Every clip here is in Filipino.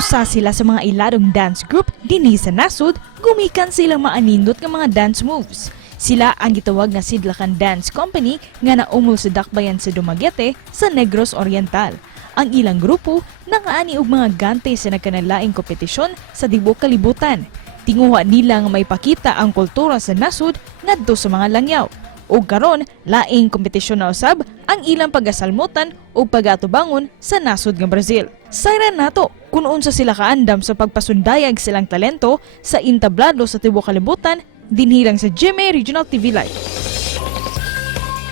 Usa sila sa mga iladong dance group dinhi sa nasod, gumikan silang maanindot nga mga dance moves. Sila ang gitawag nga Sidlakan Dance Company nga naumol sa dakbayan sa Dumaguete sa Negros Oriental. Ang ilang grupo nakaani og mga gante sa nagkanalaing kompetisyon sa tibuok kalibutan. Tinguha nila nga maipakita ang kultura sa nasod ngadto sa mga langyaw. O karon, laing kompetisyon na usab ang ilang pagasalmutan o pagatubangon sa nasod nga Brazil. Sayran nato kung unsa sila kaandam sa pagpasundayag silang talento sa intablado sa tibuok kalibutan dinhilang sa GMA Regional TV Live.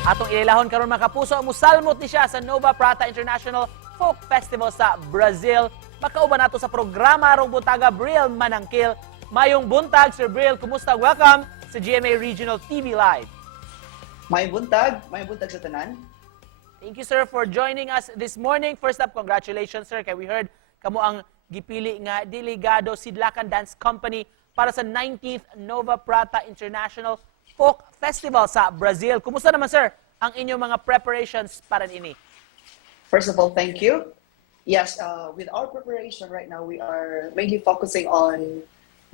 Atong ililahon karon mga kapuso, musalmot ni siya sa Nova Prata International Folk Festival sa Brazil. Makauban nato sa programa rong buntaga Bril Mananquil. Mayong buntag, Sir Bril, kumusta? Welcome sa GMA Regional TV Live. May buntag sa tanan. Thank you, sir, for joining us this morning. First up, congratulations, sir, kay we heard kamo ang gipili nga delegado Sidlakan Dance Company para sa 19th Nova Prata International Folk Festival sa Brazil. Kumusta naman, sir, ang inyong mga preparations para ini? First of all, thank you. Yes, with our preparation right now, we are mainly focusing on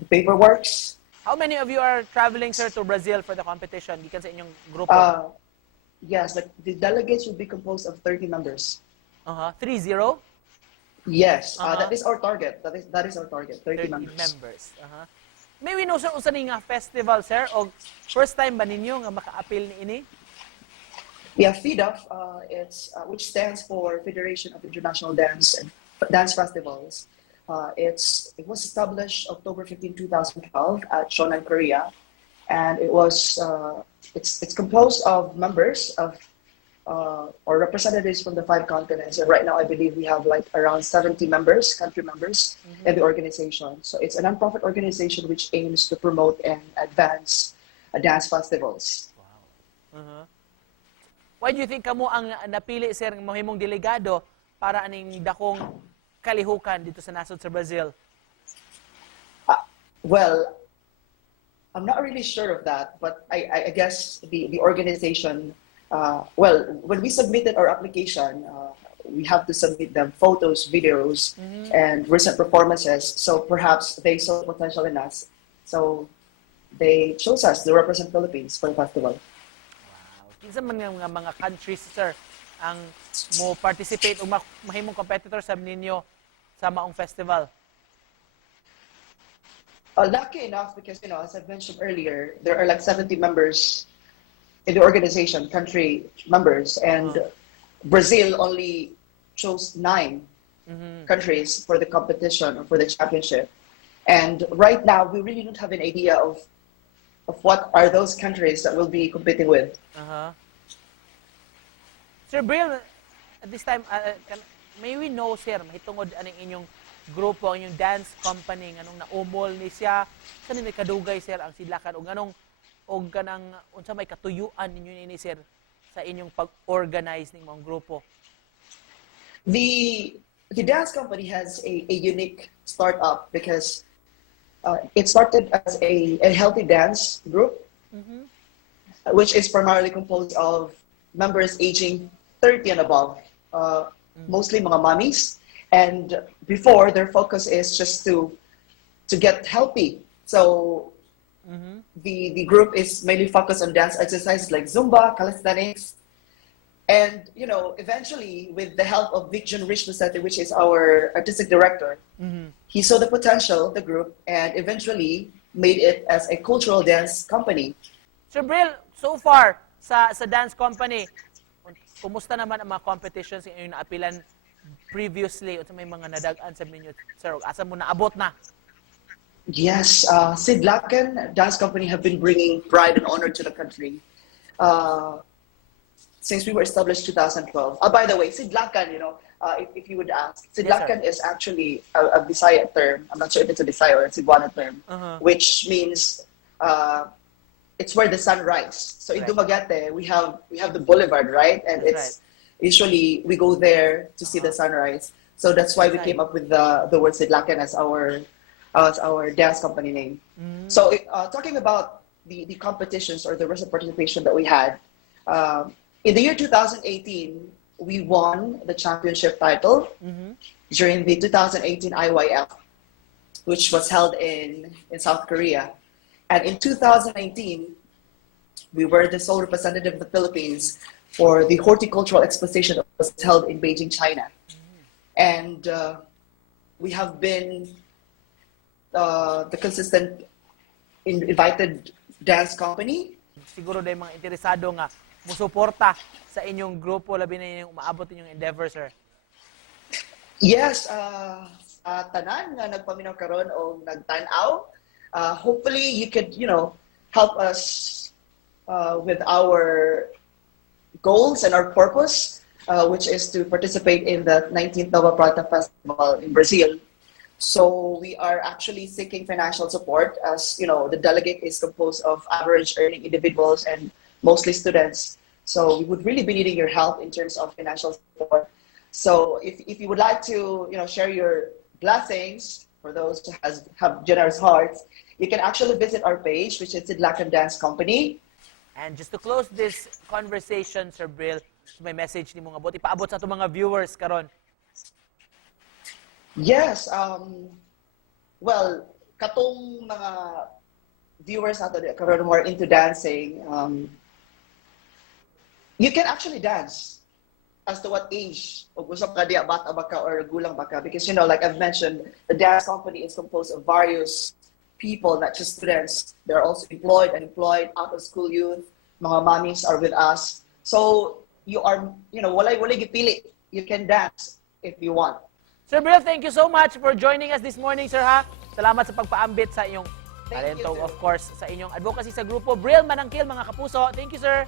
the paperworks. How many of you are traveling, sir, to Brazil for the competition? Gikan sa inyong grupo? Yes, the delegates will be composed of 30 members. 30? Yes, that is our target. That is our target, 30 members. May we know, sir, unsa ni nga festival, sir? O first time ba ninyo nga maka-appeal ni ini? Yeah, FIDAF, which stands for Federation of International Dance and Dance Festivals. It was established October 15, 2012 at Shonan, Korea, and it's composed of members of or representatives from the 5 continents. And right now, I believe we have like around 70 members, country members, in the organization. So it's a non-profit organization which aims to promote and advance dance festivals. Wow. Why do you think kamo ang napili, sir, ng mahimong delegado para aning dakong kalihukan dito sa nasod sa Brazil? Well, I'm not really sure of that, but I guess the organization, when we submitted our application, we have to submit them photos, videos, and recent performances. So perhaps they saw potential in us. So they chose us to represent Philippines for the festival. Wow. Kinsa man nga mga countries, sir, ang mo participate o mahimong competitor sa ninyo sa maong festival? Lucky enough, because as I mentioned earlier, there are like 70 members in the organization, country members, and Brazil only chose 9 countries for the competition or for the championship. And right now, we really don't have an idea of what are those countries that we'll be competing with. Sir Bril, at this time, may we know, sir, mahitungod aning inyong grupo, ang inyong dance company, anong naumol ni siya, saan may kadugay, sir, ang Sidlakan, o kanang, unsa may katuyuan ninyo ni sir, sa inyong pag-organize ng mga grupo? The dance company has a unique startup because it started as a healthy dance group, which is primarily composed of members aging 30 and above. Mostly mga mommies, and before their focus is just to get healthy. So the group is mainly focused on dance exercises like Zumba, calisthenics, and eventually with the help of Victor Rishnasete, which is our artistic director, he saw the potential of the group and eventually made it as a cultural dance company. Sir Bril, so far sa dance company, kumusta naman ang mga competitions yung naapilan previously? O may mga nadagaan sa ninyo, sir? Asa mo naabot na? Yes, Sidlakan Dance Company have been bringing pride and honor to the country since we were established 2012. By the way, Sidlakan, if you would ask, Sidlakan is actually a Bisaya term. I'm not sure if it's a Bisaya or a Cebuano term, which means it's where the sun rises. So in Dumaguete, we have the boulevard, right? And usually we go there to see the sunrise. So that's why we came up with the word Sidlakan as our dance company name. So talking about the competitions or the recent participation that we had, in the year 2018, we won the championship title during the 2018 IYF, which was held in South Korea. And in 2019, we were the sole representative of the Philippines for the horticultural exposition that was held in Beijing, China. And we have been the consistent invited dance company. Siguro dahil mga interesado nga musuporta sa inyong grupo, labi na inyong umaabot inyong endeavor, sir. Yes, tanan nga nagpaminaw karon o nagtanaw. Hopefully, you could, help us with our goals and our purpose, which is to participate in the 19th Nova Prata Festival in Brazil. So we are actually seeking financial support, as the delegate is composed of average earning individuals and mostly students. So we would really be needing your help in terms of financial support. So if you would like to share your blessings for those who have generous hearts, you can actually visit our page, which is Sidlakan Dance Company. And just to close this conversation, Sir Bril, may message ni mga abot, ipaabot sa itong mga viewers karon. Yes, well, katong mga viewers nato karon who are into dancing, you can actually dance as to what age o gusto ka diya bata baka or gulang baka, because like I've mentioned, the dance company is composed of various people, not just students. They're also employed, unemployed, out of school youth. Mga mommies are with us. So you are, walay gipili. You can dance if you want. Sir Bril, thank you so much for joining us this morning, sir, ha? Salamat sa pagpaambit sa inyong Thank you, talento, sir. of course, sa inyong advocacy sa grupo. Bril Mananquil, mga kapuso. Thank you, sir.